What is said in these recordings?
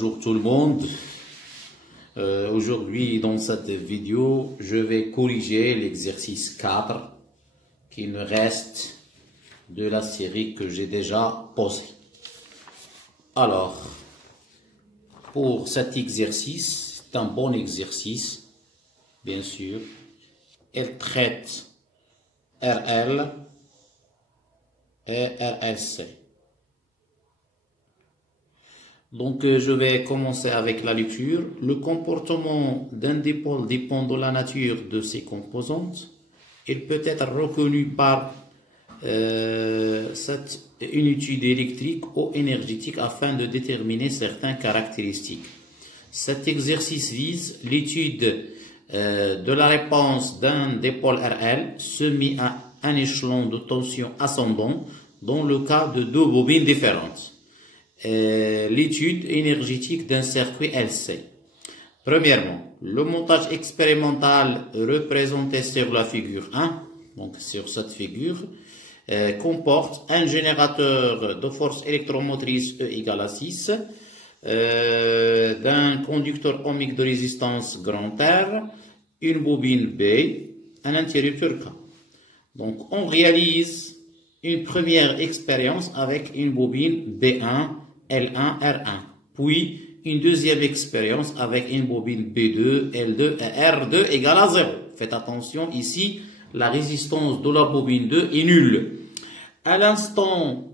Bonjour tout le monde. Aujourd'hui, dans cette vidéo, je vais corriger l'exercice 4 qui me reste de la série que j'ai déjà posée. Alors, pour cet exercice, c'est un bon exercice, bien sûr. Elle traite RL et RLC. Donc, je vais commencer avec la lecture. Le comportement d'un dipôle dépend de la nature de ses composantes. Il peut être reconnu par cette unité électrique ou énergétique afin de déterminer certaines caractéristiques. Cet exercice vise l'étude de la réponse d'un dipôle RL soumis à un échelon de tension ascendant dans le cas de deux bobines différentes. L'étude énergétique d'un circuit LC. Premièrement, le montage expérimental représenté sur la figure 1, donc sur cette figure, comporte un générateur de force électromotrice E égale à 6, d'un conducteur ohmique de résistance grand R, une bobine B, un interrupteur K. Donc on réalise une première expérience avec une bobine B1, L1, R1, puis une deuxième expérience avec une bobine B2, L2 et R2 égale à 0. Faites attention, ici, la résistance de la bobine 2 est nulle. À l'instant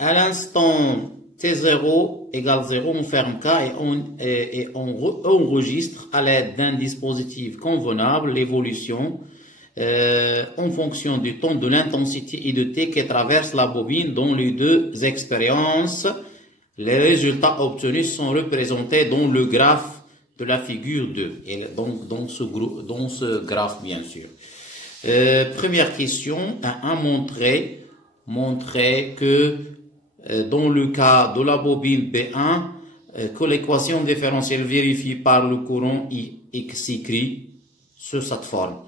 T0 égale 0, on ferme K et on enregistre à l'aide d'un dispositif convenable l'évolution en fonction du temps, de l'intensité et de T qui traverse la bobine dans les deux expériences. Les résultats obtenus sont représentés dans le graphe de la figure 2, et donc dans ce graphe bien sûr. Première question, montrer que dans le cas de la bobine B1, que l'équation différentielle vérifiée par le courant X s'écrit sous cette forme.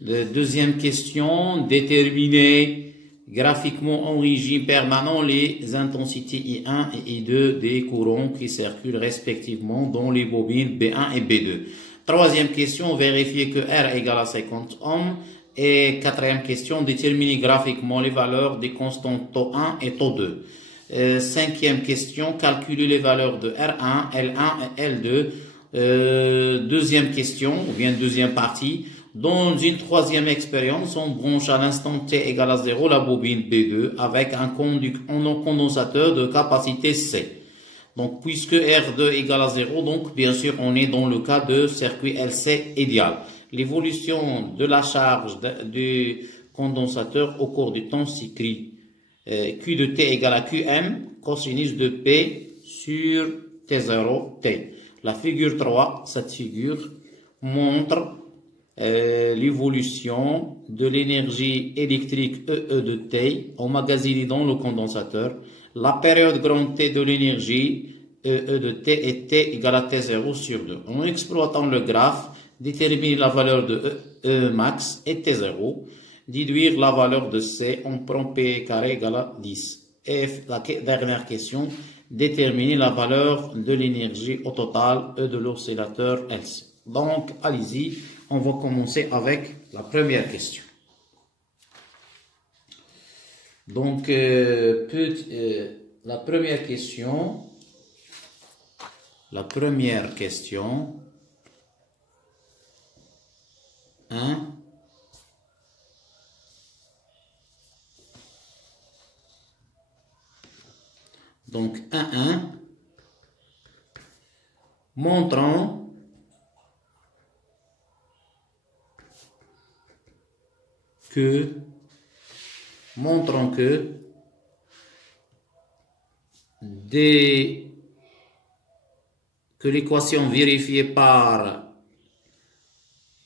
Deuxième question, déterminer graphiquement en régime permanent les intensités I1 et I2 des courants qui circulent respectivement dans les bobines B1 et B2. Troisième question, vérifier que R égale à 50 ohms. Et quatrième question, déterminer graphiquement les valeurs des constantes τ1 et τ2. Cinquième question, calculer les valeurs de R1, L1 et L2. Deuxième question, ou bien deuxième partie, dans une troisième expérience, on branche à l'instant T égale à 0 la bobine B2 avec un condensateur de capacité C. Donc, puisque R2 égale à 0, donc bien sûr, on est dans le cas de circuit LC idéal. L'évolution de la charge du condensateur au cours du temps s'écrit Q de T égale à QM, cosinus de P sur T0 T. La figure 3, cette figure montre l'évolution de l'énergie électrique EE de T emmagasinée dans le condensateur. La période grand T de l'énergie EE de T est T égale à T0 sur 2. En exploitant le graphe, déterminer la valeur de E max et T0, déduire la valeur de C, on prend P carré égale à 10. Et la dernière question, déterminer la valeur de l'énergie au total E de l'oscillateur LC. Donc, allez-y, on va commencer avec la première question. Donc, la première question, donc 1.1, montrant que l'équation vérifiée par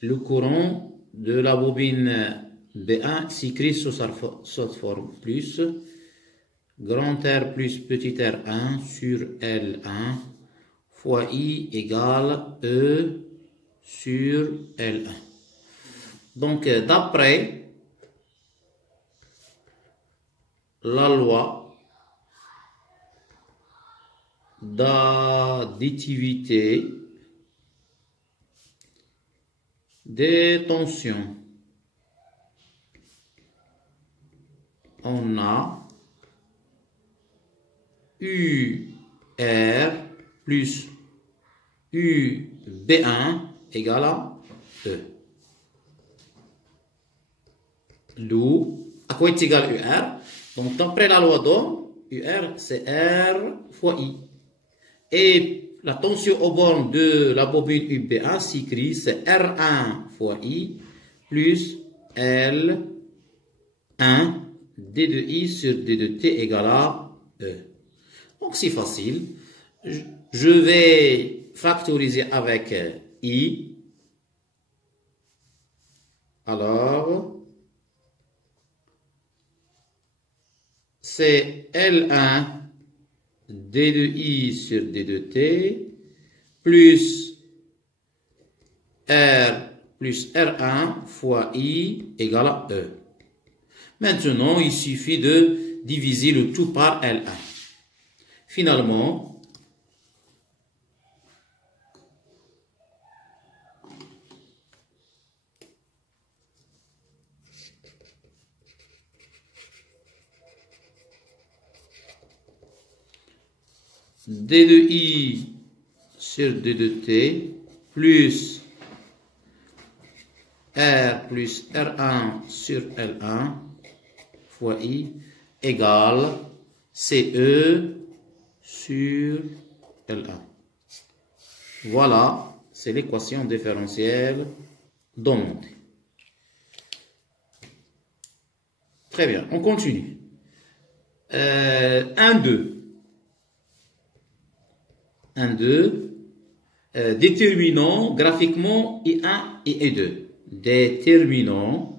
le courant de la bobine B1 s'écrit sous cette forme, plus grand R plus petit R1 sur L1 fois I égale E sur L1. Donc, d'après la loi d'additivité des tensions. On a UR plus UB1 égale à E. D'où, à quoi est égal UR? Donc, d'après la loi d'Ohm, UR, c'est R fois I. Et la tension aux bornes de la bobine UB1 s'écrit, c'est R1 fois I plus L1 D de I sur D de T égale à E. Donc, c'est facile. Je vais factoriser avec I. Alors, c'est L1 D de I sur D de T plus R plus R1 fois I égale à E. Maintenant, il suffit de diviser le tout par L1. Finalement, D de I sur D de T plus R plus R1 sur L1 fois I égale CE sur L1. Voilà, c'est l'équation différentielle demandée. Très bien, on continue. 1, 2. 1, 2. Déterminons graphiquement I1 et I2. Déterminons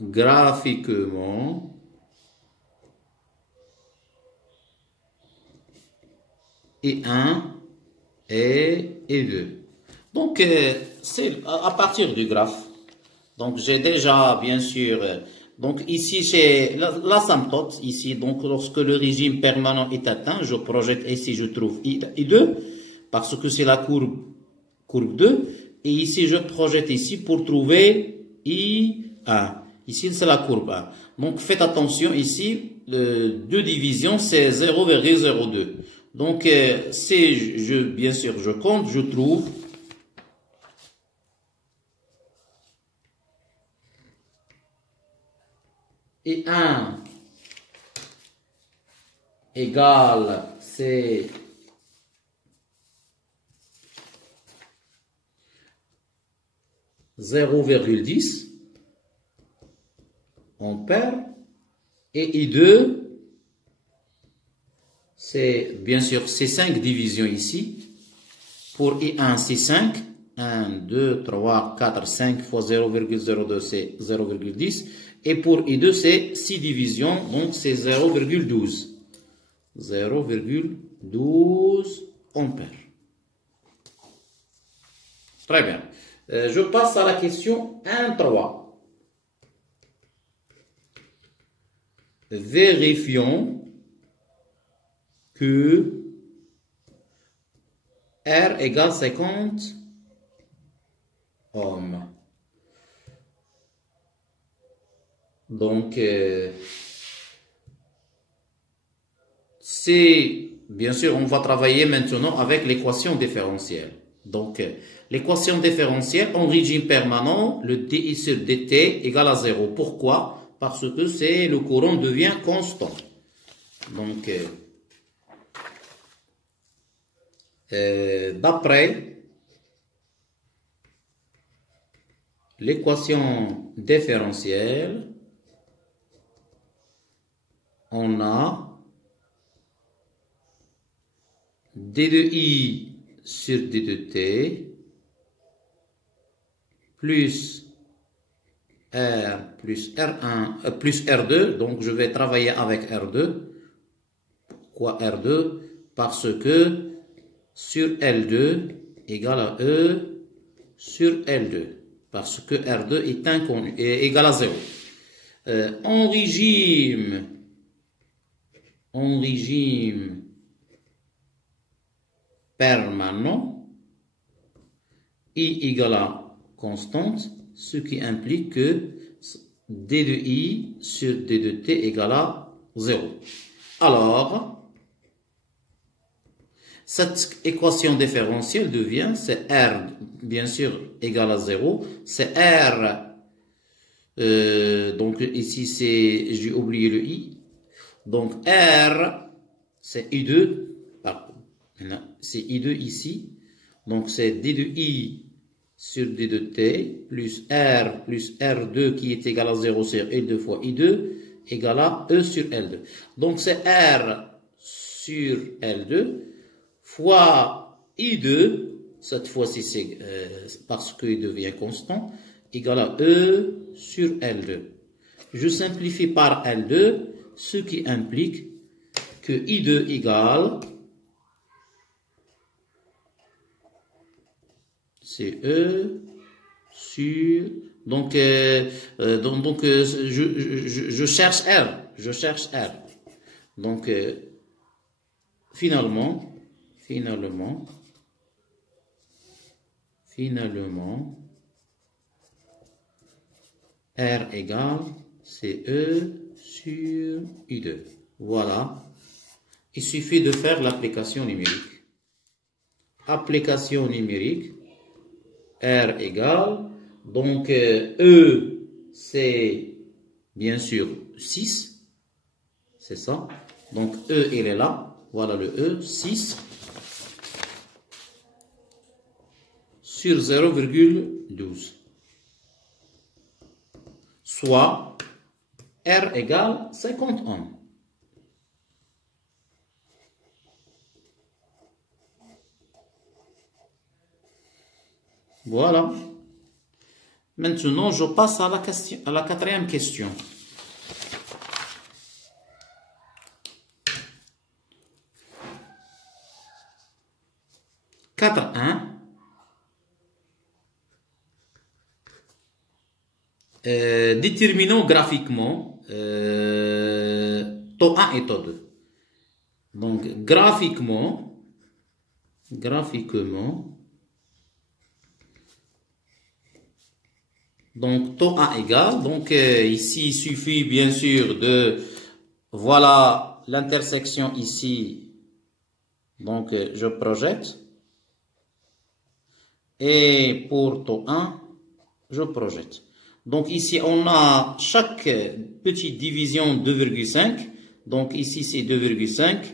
graphiquement I1 et I2. Donc, c'est à partir du graphe. Donc, j'ai déjà, bien sûr, donc ici, c'est l'asymptote, ici, donc lorsque le régime permanent est atteint, je projette ici, je trouve I2, parce que c'est la courbe 2, et ici, je projette ici pour trouver I1. Ici, c'est la courbe 1. Donc, faites attention ici, deux divisions, c'est 0,02. Donc, bien sûr, je compte, je trouve et 1 égale, c'est 0,10 ampères et I2 c'est bien sûr c'est 5 divisions ici. Pour I1 c'est 5, 1, 2, 3, 4, 5 fois 0,02 c'est 0,10 et pour I2 c'est 6 divisions donc c'est 0,12 ampères. Très bien. Je passe à la question 1.3. Vérifions que R égale 50 ohms. Donc, c'est, bien sûr, on va travailler maintenant avec l'équation différentielle. Donc, l'équation différentielle en régime permanent, le dI sur dt égale à 0. Pourquoi? Parce que le courant devient constant. Donc, d'après l'équation différentielle, on a d de i sur d de t plus R plus R1 plus R2, donc je vais travailler avec R2. Pourquoi R2? Parce que sur L2 égale à E sur L2. Parce que R2 est inconnu, est égal à 0. En régime en régime permanent, I égale à constante, ce qui implique que d de I sur d de T égale à 0. Alors, cette équation différentielle devient, c'est R, bien sûr, égale à 0, c'est R, donc ici c'est, j'ai oublié le I, donc R, c'est I2, c'est I2 ici, donc c'est D de I sur D de T, plus R2 qui est égal à 0 sur L2 fois I2, égale à E sur L2. Donc c'est R sur L2, fois I2, cette fois-ci c'est parce qu'il devient constant, égale à E sur L2. Je simplifie par L2, ce qui implique que I2 égale CE sur... Donc, je cherche R. Je cherche R. Donc, finalement, R égale CE sur I2. Voilà. Il suffit de faire l'application numérique. Application numérique. R égale, donc E, c'est bien sûr 6, c'est ça. Donc E, il est là, voilà le E, 6 sur 0,12. Soit R égale 50 ohms. Voilà. Maintenant, je passe à la quatrième question. Quatre 1. Déterminons graphiquement taux 1 et taux 2. Donc, graphiquement, donc taux 1 égale, donc ici il suffit bien sûr de, voilà l'intersection ici, donc je projette, et pour taux 1, je projette. Donc ici on a chaque petite division 2,5, donc ici c'est 2,5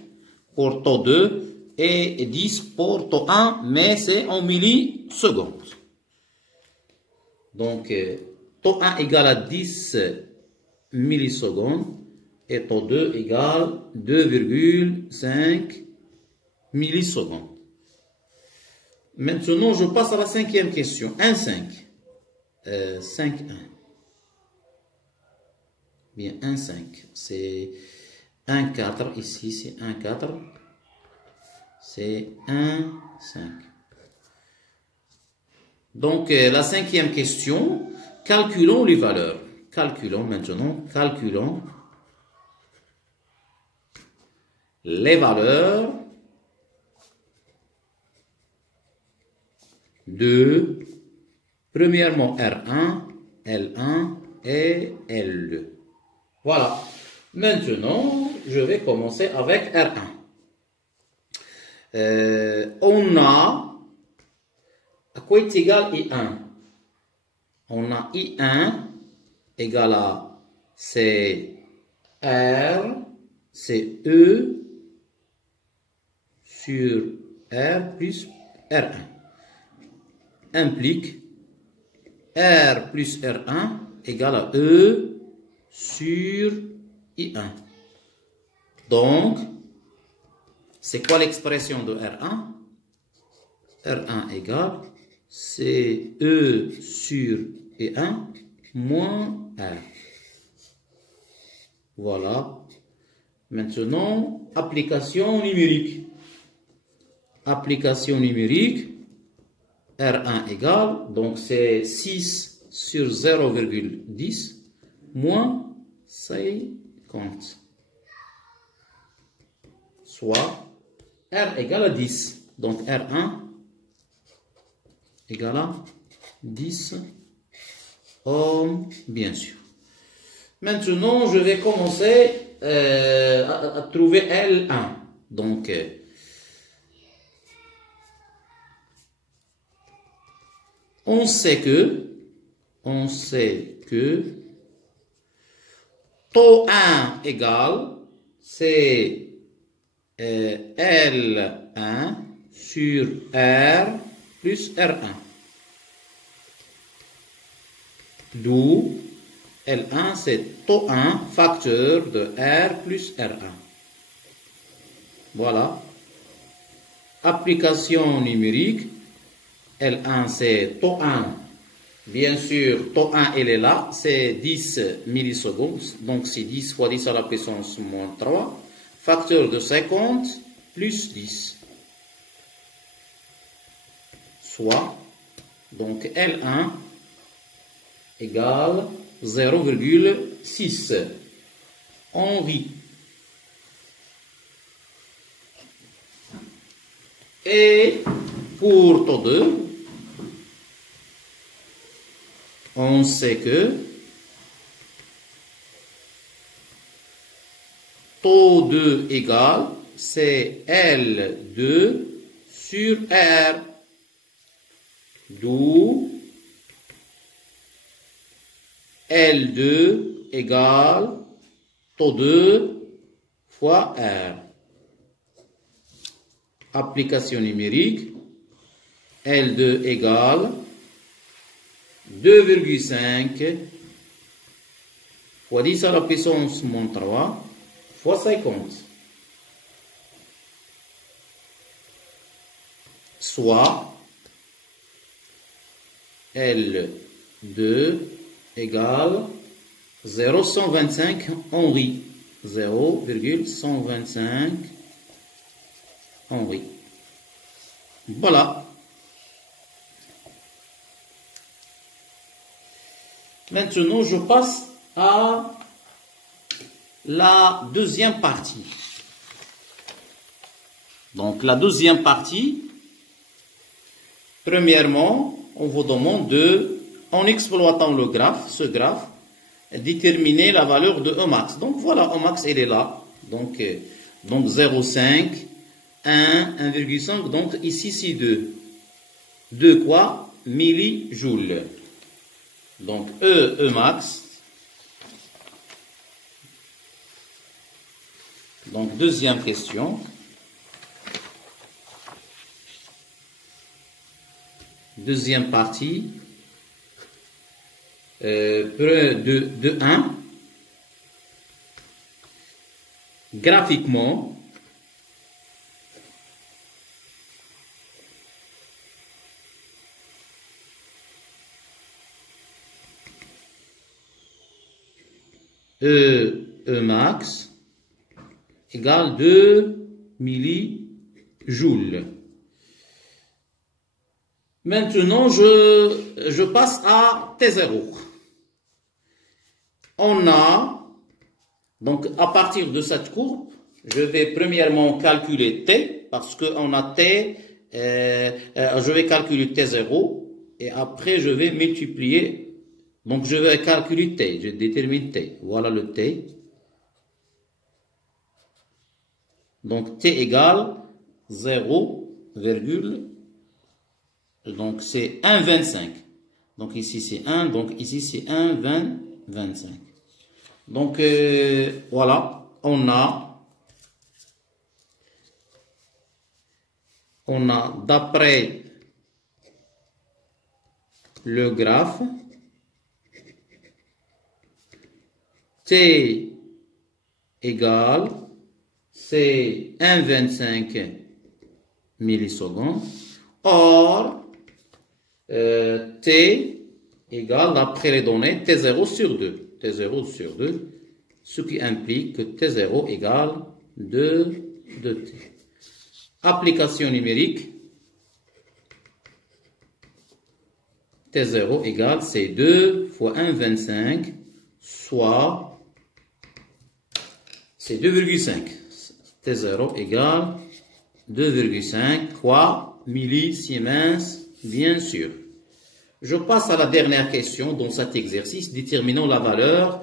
pour taux 2 et 10 pour taux 1, mais c'est en millisecondes. Donc, taux 1 égale à 10 millisecondes et taux 2 égale 2,5 millisecondes. Maintenant, je passe à la cinquième question. 1,5. 5,1. Bien, 1,5. C'est 1,4. Ici, c'est 1,4. C'est 1,5. Donc, la cinquième question, calculons les valeurs. Calculons les valeurs de, premièrement, R1, L1 et L2. Voilà. Maintenant, je vais commencer avec R1. On a à quoi est égal I1? On a I1 égale à c'est R, c'est E sur R plus R1. Implique R plus R1 égale à E sur I1. Donc, c'est quoi l'expression de R1? R1 égale c'est E sur E1 moins R. Voilà. Maintenant, application numérique. Application numérique. R1 égale, donc c'est 6 sur 0,10 moins 50. soit R égale à 10. Donc R1 égale à 10 ohms, bien sûr. Maintenant, je vais commencer à trouver L1. Donc, on sait que taux 1 égale, c'est L1 sur R plus R1. D'où L1, c'est taux 1 facteur de R plus R1. Voilà. Application numérique. L1, c'est taux 1. Bien sûr, taux 1, il est là. C'est 10 millisecondes. Donc, c'est 10 fois 10 à la puissance moins 3. Facteur de 50 plus 10. Soit, donc L1 égale 0,6 Henri. Et pour taux 2, on sait que taux 2 égale, c'est L2 sur R. D'où L2 égale taux 2 fois R. Application numérique. L2 égale 2,5 fois 10 à la puissance moins 3 fois 50. Soit L2 égale 0,125 Henri. 0,125 Henri. Voilà. Maintenant, je passe à la deuxième partie. Donc, la deuxième partie, premièrement, on vous demande de, en exploitant le graphe, ce graphe, déterminer la valeur de Emax. Donc, voilà, Emax, elle est là. Donc 0,5, 1, 1,5. Donc, ici, c'est 2. 2 quoi? Millijoules. Donc, Emax. Donc, deuxième question. Deuxième partie. De 1. Graphiquement, Emax égale 2 millijoules. Maintenant, je passe à T0. On a, donc à partir de cette courbe, je vais premièrement calculer T, parce qu'on a T, je vais calculer T0, et après je vais multiplier. Donc, je vais calculer T, je détermine T. Voilà le T. Donc, T égale 0, donc c'est 1,25. Donc, ici c'est 1, donc ici c'est 1,25. Donc, voilà, on a d'après le graphe, T égale, c'est 1,25 millisecondes. Or, T égale, d'après les données, T0 sur 2. T0 sur 2, ce qui implique que T0 égale 2 de T. Application numérique, T0 égale, c'est 2 fois 1,25, soit c'est 2,5. T0 égale 2,5 quoi millisiemens, bien sûr. Je passe à la dernière question dans cet exercice. Déterminons la valeur.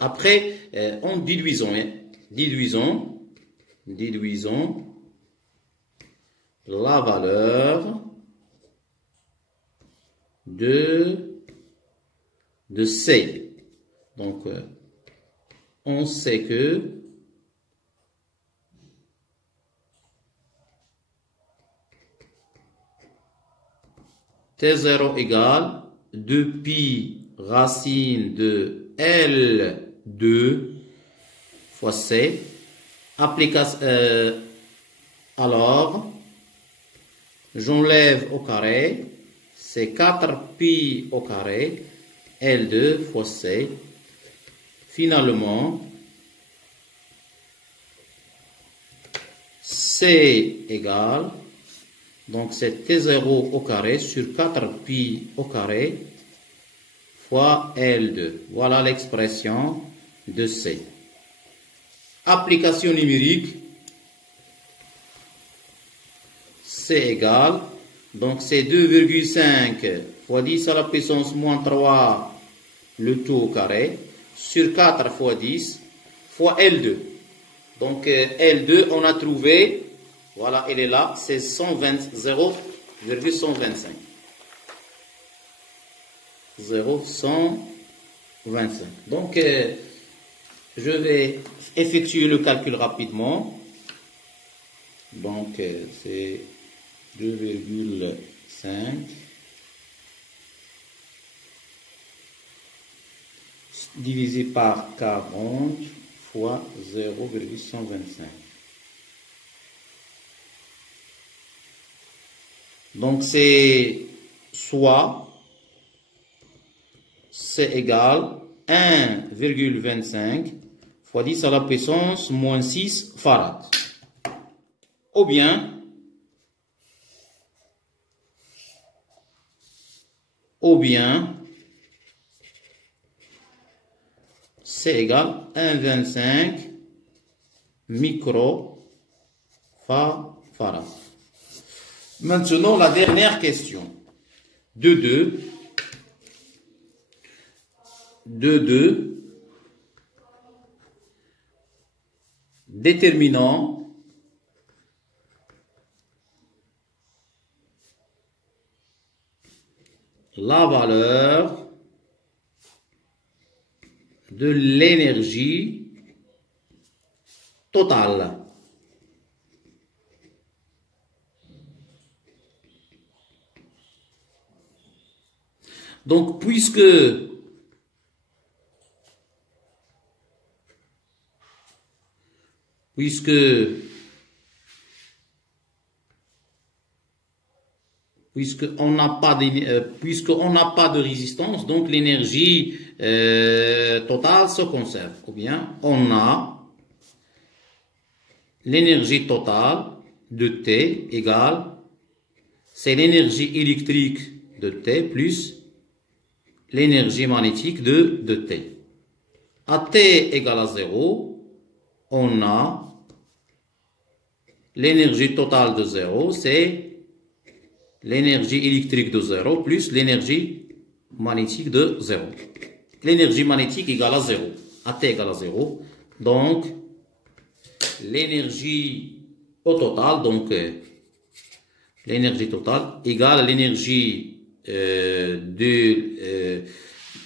Après, en déduisons la valeur de C. Donc, on sait que T0 égale 2 pi racine de L2 fois C. Alors, j'enlève au carré, c'est 4 pi au carré, L2 fois C. Finalement, C égale, donc c'est T0 au carré sur 4 pi au carré fois L2. Voilà l'expression de C. Application numérique, C égale, donc c'est 2,5 fois 10 à la puissance moins 3 le tout au carré sur 4 fois 10 fois L2. Donc L2 on a trouvé, voilà, elle est là, c'est 0,125. 0,125. Donc je vais effectuer le calcul rapidement. Donc c'est 2,5 divisé par 40 fois 0,125. Donc c'est soit c'est égal 1,25 fois 10 à la puissance moins 6 farad. Ou bien c'est égal 1,25 microfarad. Maintenant, la dernière question. 2,2 déterminant la valeur de l'énergie totale. Donc, puisque on n'a pas de résistance, donc l'énergie totale se conserve. Ou bien on a l'énergie totale de T égale, c'est l'énergie électrique de T plus l'énergie magnétique de T. À T égale à 0, on a l'énergie totale de 0, c'est l'énergie électrique de 0 plus l'énergie magnétique de 0. L'énergie magnétique égale à 0. À T égale à 0. Donc, l'énergie au total, donc l'énergie totale égale à l'énergie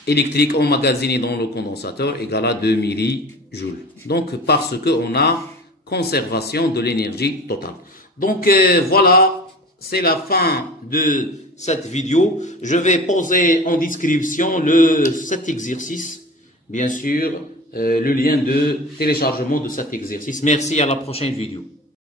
électrique emmagasinée dans le condensateur égale à 2 millijoules. Donc, parce qu'on a conservation de l'énergie totale. Donc, voilà. C'est la fin de cette vidéo. Je vais poser en description cet exercice, bien sûr, le lien de téléchargement de cet exercice. Merci, à la prochaine vidéo.